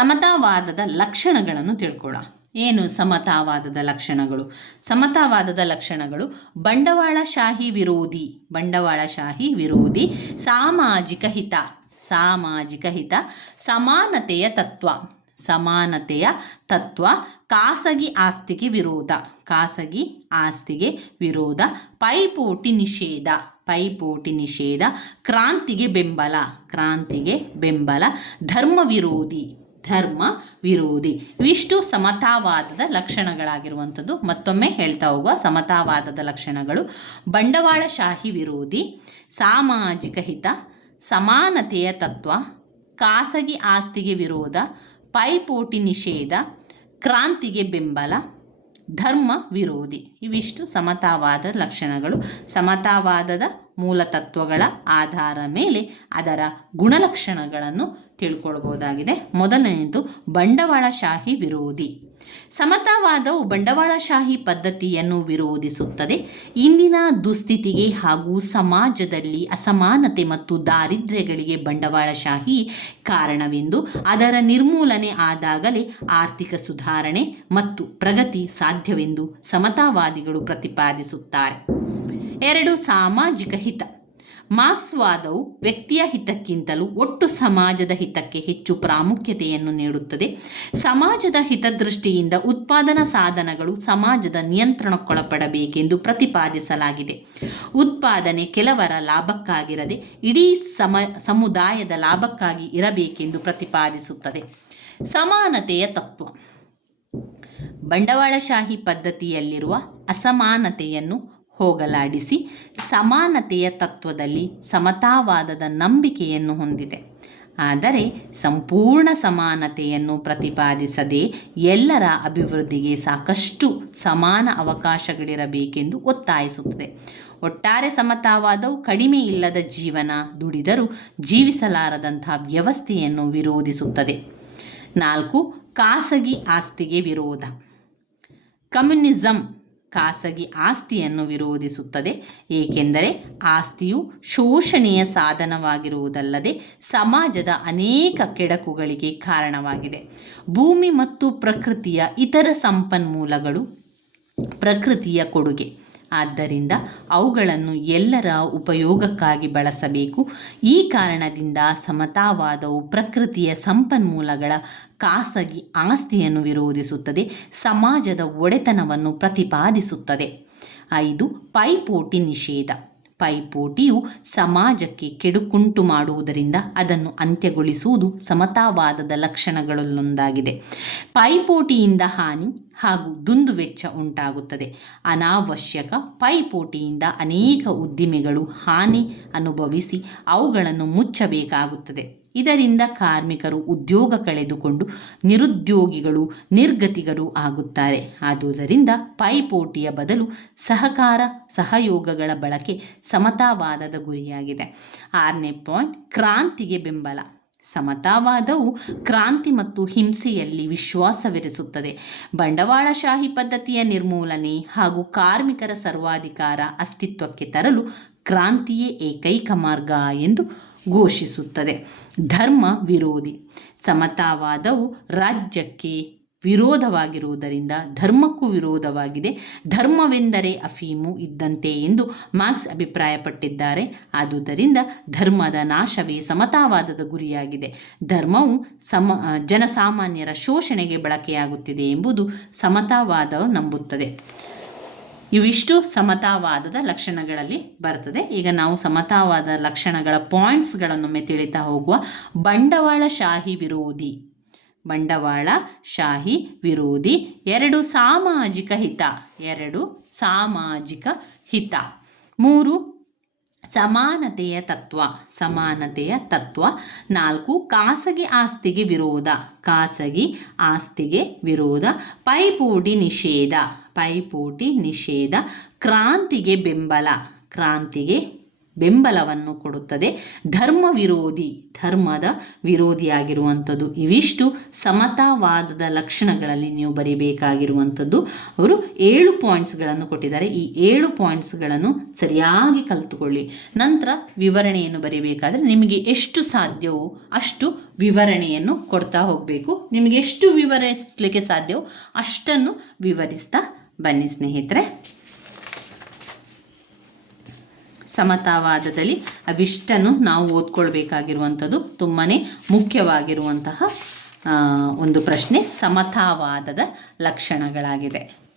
ಸಮತಾವಾದದ ಲಕ್ಷಣಗಳನ್ನು ತಿಳ್ಕೊಳ್ಳೋಣ ಏನು ಸಮತಾವಾದದ ಲಕ್ಷಣಗಳು? ಸಮತಾವಾದದ ಲಕ್ಷಣಗಳು ಬಂಡವಾಳಶಾಹಿ ವಿರೋಧಿ. ಬಂಡವಾಳಶಾಹಿ ವಿರೋಧಿ. ಸಾಮಾಜಿಕ ಹಿತ. ಸಾಮಾಜಿಕ ಹಿತ. ಸಮಾನತೆಯ ತತ್ವ. ಸಮಾನತೆಯ ತತ್ವ. ಖಾಸಗಿ ಆಸ್ತಿಗೆ ವಿರೋಧ. ಖಾಸಗಿ ಆಸ್ತಿಗೆ ವಿರೋಧ. ಪೈಪೋಟಿ ನಿಷೇಧ. ಪೈಪೋಟಿ ನಿಷೇಧ. ಕ್ರಾಂತಿಗೆ ಬೆಂಬಲ. ಕ್ರಾಂತಿಗೆ ಬೆಂಬಲ. ಧರ್ಮ ವಿರೋಧಿ. ಧರ್ಮ ವಿರೋಧಿ. ಇವಿಷ್ಟು ಸಮತಾವಾದದ ಲಕ್ಷಣಗಳಾಗಿರುವಂಥದ್ದು ಮತ್ತೊಮ್ಮೆ ಹೇಳ್ತಾ ಹೋಗುವ ಸಮತಾವಾದದ ಲಕ್ಷಣಗಳು. ಬಂಡವಾಳಶಾಹಿ ವಿರೋಧಿ, ಸಾಮಾಜಿಕ ಹಿತ, ಸಮಾನತೆಯ ತತ್ವ, ಖಾಸಗಿ ಆಸ್ತಿಗೆ ವಿರೋಧ, ಪೈಪೋಟಿ ನಿಷೇಧ, ಕ್ರಾಂತಿಗೆ ಬೆಂಬಲ ಧರ್ಮ ವಿರೋಧಿ. ಇವಿಷ್ಟು ಸಮತಾವಾದ ಲಕ್ಷಣಗಳು. ಸಮತಾವಾದದ ಮೂಲ ತತ್ವಗಳ ಆಧಾರ ಮೇಲೆ ಅದರ ಗುಣಲಕ್ಷಣಗಳನ್ನು ತಿಳ್ಕೊಳ್ಬೋದಾಗಿದೆ. ಮೊದಲನೆಯದು ಬಂಡವಾಳಶಾಹಿ ವಿರೋಧಿ. ಸಮತಾವಾದವು ಬಂಡವಾಳಶಾಹಿ ಪದ್ಧತಿಯನ್ನು ವಿರೋಧಿಸುತ್ತದೆ. ಇಂದಿನ ದುಸ್ಥಿತಿಗೆ ಹಾಗೂ ಸಮಾಜದಲ್ಲಿ ಅಸಮಾನತೆ ಮತ್ತು ದಾರಿದ್ರ್ಯಗಳಿಗೆ ಬಂಡವಾಳಶಾಹಿ ಕಾರಣವೆಂದು ಅದರ ನಿರ್ಮೂಲನೆ ಆದಾಗಲೇ ಆರ್ಥಿಕ ಸುಧಾರಣೆ ಮತ್ತು ಪ್ರಗತಿ ಸಾಧ್ಯವೆಂದು ಸಮತಾವಾದಿಗಳು ಪ್ರತಿಪಾದಿಸುತ್ತಾರೆ. ಎರಡು ಸಾಮಾಜಿಕ ಹಿತ. ಮಾರ್ಕ್ಸ್ವಾದವು ವ್ಯಕ್ತಿಯ ಹಿತಕ್ಕಿಂತಲೂ ಒಟ್ಟು ಸಮಾಜದ ಹಿತಕ್ಕೆ ಹೆಚ್ಚು ಪ್ರಾಮುಖ್ಯತೆಯನ್ನು ನೀಡುತ್ತದೆ. ಸಮಾಜದ ಹಿತದೃಷ್ಟಿಯಿಂದ ಉತ್ಪಾದನಾ ಸಾಧನಗಳು ಸಮಾಜದ ನಿಯಂತ್ರಣಕ್ಕೊಳಪಡಬೇಕೆಂದು ಪ್ರತಿಪಾದಿಸಲಾಗಿದೆ. ಉತ್ಪಾದನೆ ಕೆಲವರ ಲಾಭಕ್ಕಾಗಿರದೆ, ಇಡೀ ಸಮ, ಸಮುದಾಯದ ಲಾಭಕ್ಕಾಗಿ ಇರಬೇಕೆಂದು ಪ್ರತಿಪಾದಿಸುತ್ತದೆ. ಸಮಾನತೆಯ ತತ್ವ. ಬಂಡವಾಳಶಾಹಿ ಪದ್ಧತಿಯಲ್ಲಿರುವ ಅಸಮಾನತೆಯನ್ನು ಹೋಗಲಾಡಿಸಿ ಸಮಾನತೆಯ ತತ್ವದಲ್ಲಿ ಸಮತಾವಾದದ ನಂಬಿಕೆಯನ್ನು ಹೊಂದಿದೆ. ಆದರೆ ಸಂಪೂರ್ಣ ಸಮಾನತೆಯನ್ನು ಪ್ರತಿಪಾದಿಸದೆ ಎಲ್ಲರ ಅಭಿವೃದ್ಧಿಗೆ ಸಾಕಷ್ಟು ಸಮಾನ ಅವಕಾಶಗಳಿರಬೇಕೆಂದು ಒತ್ತಾಯಿಸುತ್ತದೆ. ಒಟ್ಟಾರೆ ಸಮತಾವಾದವು ಕಡಿಮೆ ಇಲ್ಲದ ಜೀವನ ದುಡಿದರೂ ಜೀವಿಸಲಾರದಂಥ ವ್ಯವಸ್ಥೆಯನ್ನು ವಿರೋಧಿಸುತ್ತದೆ. ನಾಲ್ಕು, ಖಾಸಗಿ ಆಸ್ತಿಗೆ ವಿರೋಧ. ಕಮ್ಯುನಿಸಂ ಖಾಸಗಿ ಆಸ್ತಿಯನ್ನು ವಿರೋಧಿಸುತ್ತದೆ. ಏಕೆಂದರೆ ಆಸ್ತಿಯು ಶೋಷಣೆಯ ಸಾಧನವಾಗಿರುವುದಲ್ಲದೆ ಸಮಾಜದ ಅನೇಕ ಕೆಡಕುಗಳಿಗೆ ಕಾರಣವಾಗಿದೆ. ಭೂಮಿ ಮತ್ತು ಪ್ರಕೃತಿಯ ಇತರ ಸಂಪನ್ಮೂಲಗಳು ಪ್ರಕೃತಿಯ ಕೊಡುಗೆ. ಆದ್ದರಿಂದ ಅವುಗಳನ್ನು ಎಲ್ಲರ ಉಪಯೋಗಕ್ಕಾಗಿ ಬಳಸಬೇಕು. ಈ ಕಾರಣದಿಂದ ಸಮತಾವಾದವು ಪ್ರಕೃತಿಯ ಸಂಪನ್ಮೂಲಗಳ ಖಾಸಗಿ ಆಸ್ತಿಯನ್ನು ವಿರೋಧಿಸುತ್ತದೆ. ಸಮಾಜದ ಒಡೆತನವನ್ನು ಪ್ರತಿಪಾದಿಸುತ್ತದೆ. ಐದು, ಪೈಪೋಟಿ ನಿಷೇಧ. ಪೈಪೋಟಿಯು ಸಮಾಜಕ್ಕೆ ಕೆಡುಕುಂಟು ಮಾಡುವುದರಿಂದ ಅದನ್ನು ಅಂತ್ಯಗೊಳಿಸುವುದು ಸಮತಾವಾದದ ಲಕ್ಷಣಗಳಲ್ಲೊಂದಾಗಿದೆ. ಪೈಪೋಟಿಯಿಂದ ಹಾನಿ ಹಾಗೂ ದುಂದುವೆಚ್ಚ ಉಂಟಾಗುತ್ತದೆ. ಅನಾವಶ್ಯಕ ಪೈಪೋಟಿಯಿಂದ ಅನೇಕ ಉದ್ದಿಮೆಗಳು ಹಾನಿ ಅನುಭವಿಸಿ ಅವುಗಳನ್ನು ಮುಚ್ಚಬೇಕಾಗುತ್ತದೆ. ಇದರಿಂದ ಕಾರ್ಮಿಕರು ಉದ್ಯೋಗ ಕಳೆದುಕೊಂಡು ನಿರುದ್ಯೋಗಿಗಳು, ನಿರ್ಗತಿಗರು ಆಗುತ್ತಾರೆ. ಆದುದರಿಂದ ಪೈಪೋಟಿಯ ಬದಲು ಸಹಕಾರ, ಸಹಯೋಗಗಳ ಬಳಕೆ ಸಮತಾವಾದದ ಗುರಿಯಾಗಿದೆ. ಆರನೇ ಪಾಯಿಂಟ್, ಕ್ರಾಂತಿಗೆ ಬೆಂಬಲ. ಸಮತಾವಾದವು ಕ್ರಾಂತಿ ಮತ್ತು ಹಿಂಸೆಯಲ್ಲಿ ವಿಶ್ವಾಸವಿರಿಸುತ್ತದೆ. ಬಂಡವಾಳಶಾಹಿ ಪದ್ಧತಿಯ ನಿರ್ಮೂಲನೆ ಹಾಗೂ ಕಾರ್ಮಿಕರ ಸರ್ವಾಧಿಕಾರ ಅಸ್ತಿತ್ವಕ್ಕೆ ತರಲು ಕ್ರಾಂತಿಯೇ ಏಕೈಕ ಮಾರ್ಗ ಎಂದು ಘೋಷಿಸುತ್ತದೆ. ಧರ್ಮ ವಿರೋಧಿ. ಸಮತಾವಾದವು ರಾಜ್ಯಕ್ಕೆ ವಿರೋಧವಾಗಿರುವುದರಿಂದ ಧರ್ಮಕ್ಕೂ ವಿರೋಧವಾಗಿದೆ. ಧರ್ಮವೆಂದರೆ ಅಫೀಮು ಇದ್ದಂತೆ ಎಂದು ಮಾರ್ಕ್ಸ್ ಅಭಿಪ್ರಾಯಪಟ್ಟಿದ್ದಾರೆ. ಆದುದರಿಂದ ಧರ್ಮದ ನಾಶವೇ ಸಮತಾವಾದದ ಗುರಿಯಾಗಿದೆ. ಧರ್ಮವು ಸಮ ಜನಸಾಮಾನ್ಯರ ಶೋಷಣೆಗೆ ಬಳಕೆಯಾಗುತ್ತಿದೆ ಎಂಬುದು ಸಮತಾವಾದ ನಂಬುತ್ತದೆ. ಇವಿಷ್ಟು ಸಮತಾವಾದದ ಲಕ್ಷಣಗಳಲ್ಲಿ ಬರ್ತದೆ. ಈಗ ನಾವು ಸಮತಾವಾದ ಲಕ್ಷಣಗಳ ಪಾಯಿಂಟ್ಸ್ಗಳನ್ನೊಮ್ಮೆ ತಿಳಿತಾ ಹೋಗುವ ಬಂಡವಾಳಶಾಹಿ ವಿರೋಧಿ. ಬಂಡವಾಳ ಶಾಹಿ ವಿರೋಧಿ. ಎರಡು ಸಾಮಾಜಿಕ ಹಿತ. ಎರಡು ಸಾಮಾಜಿಕ ಹಿತ. ಮೂರು ಸಮಾನತೆಯ ತತ್ವ ಸಮಾನತೆಯ ತತ್ವ. ನಾಲ್ಕು, ಖಾಸಗಿ ಆಸ್ತಿಗೆ ವಿರೋಧ. ಖಾಸಗಿ ಆಸ್ತಿಗೆ ವಿರೋಧ. ಪೈಪೋಟಿ ನಿಷೇಧ. ಪೈಪೋಟಿ ನಿಷೇಧ. ಕ್ರಾಂತಿಗೆ ಬೆಂಬಲ. ಕ್ರಾಂತಿಗೆ ಬೆಂಬಲವನ್ನು ಕೊಡುತ್ತದೆ. ಧರ್ಮ ವಿರೋಧಿ ಧರ್ಮದ ವಿರೋಧಿಯಾಗಿರುವಂಥದ್ದು. ಇವಿಷ್ಟು ಸಮತಾವಾದದ ಲಕ್ಷಣಗಳಲ್ಲಿ ನೀವು ಬರೀಬೇಕಾಗಿರುವಂಥದ್ದು. ಅವರು ಏಳು ಪಾಯಿಂಟ್ಸ್ಗಳನ್ನು ಕೊಟ್ಟಿದ್ದಾರೆ. ಈ ಏಳು ಪಾಯಿಂಟ್ಸ್ಗಳನ್ನು ಸರಿಯಾಗಿ ಕಲಿತುಕೊಳ್ಳಿ. ನಂತರ ವಿವರಣೆಯನ್ನು ಬರೀಬೇಕಾದರೆ ನಿಮಗೆ ಎಷ್ಟು ಸಾಧ್ಯವೋ ಅಷ್ಟು ವಿವರಣೆಯನ್ನು ಕೊಡ್ತಾ ಹೋಗಬೇಕು. ನಿಮಗೆ ಎಷ್ಟು ವಿವರಿಸಲಿಕ್ಕೆ ಸಾಧ್ಯವೋ ಅಷ್ಟನ್ನು ವಿವರಿಸ್ತಾ ಬನ್ನಿ ಸ್ನೇಹಿತರೆ. ಸಮತಾವಾದದಲ್ಲಿ ಅವಿಷ್ಟನ್ನು ನಾವು ಓದ್ಕೊಳ್ಬೇಕಾಗಿರುವಂಥದ್ದು ತುಂಬಾ ಮುಖ್ಯವಾಗಿರುವಂತಹ ಒಂದು ಪ್ರಶ್ನೆ ಸಮತಾವಾದದ ಲಕ್ಷಣಗಳಾಗಿವೆ.